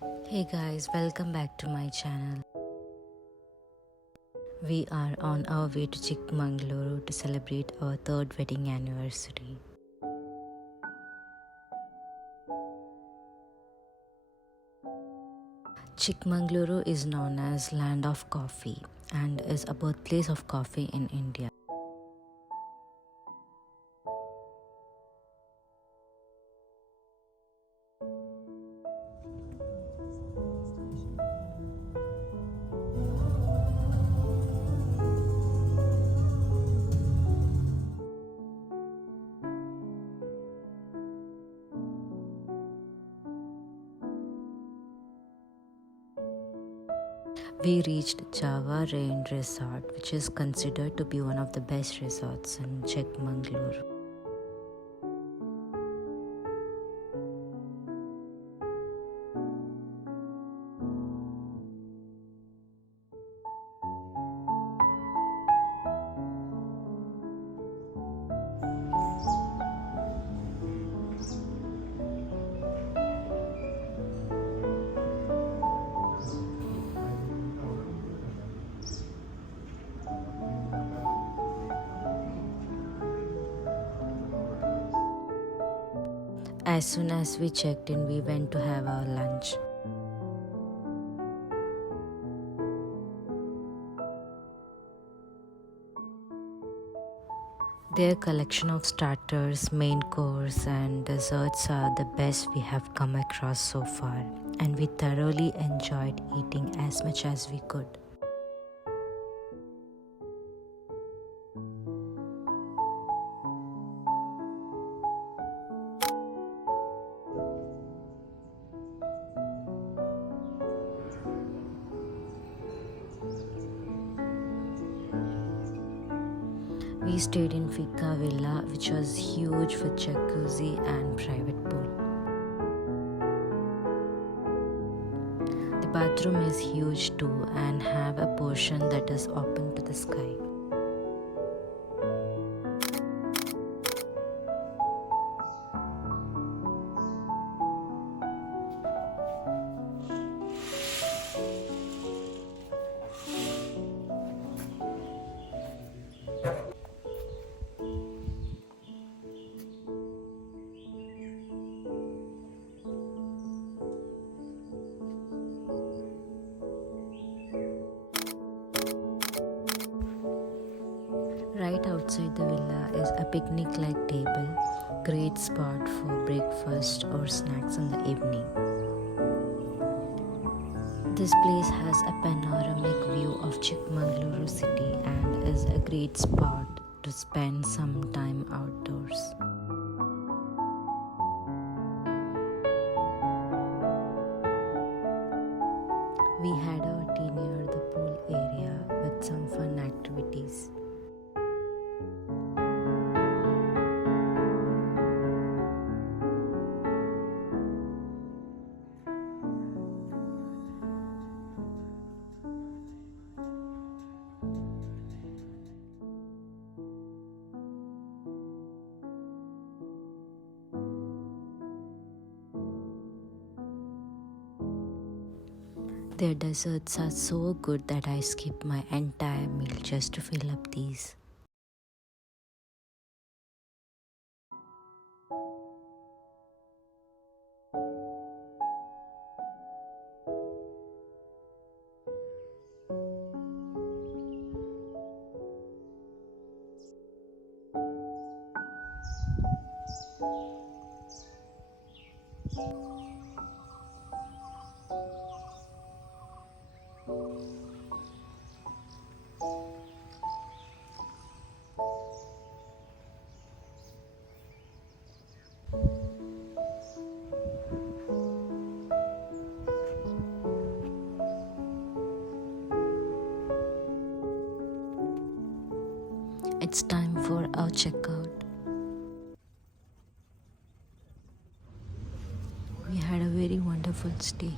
Hey guys, welcome back to my channel. We are on our way to Chikmangluru to celebrate our third wedding anniversary. Chikmangluru is known as Land of Coffee and is a birthplace of coffee in India. We reached Java Rain Resort, which is considered to be one of the best resorts in Chikmangluru. As soon as we checked in, we went to have our lunch. Their collection of starters, main course and desserts are the best we have come across so far, and we thoroughly enjoyed eating as much as we could. We stayed in Fika Villa, which was huge with jacuzzi and private pool. The bathroom is huge too and have a portion that is open to the sky. Right outside the villa is a picnic-like table, great spot for breakfast or snacks in the evening. This place has a panoramic view of Chikmangluru city and is a great spot to spend some time outdoors. We had our tea near the pool area with some fun activities. Their desserts are so good that I skip my entire meal just to fill up these. It's time for our checkout. We had a very wonderful stay here.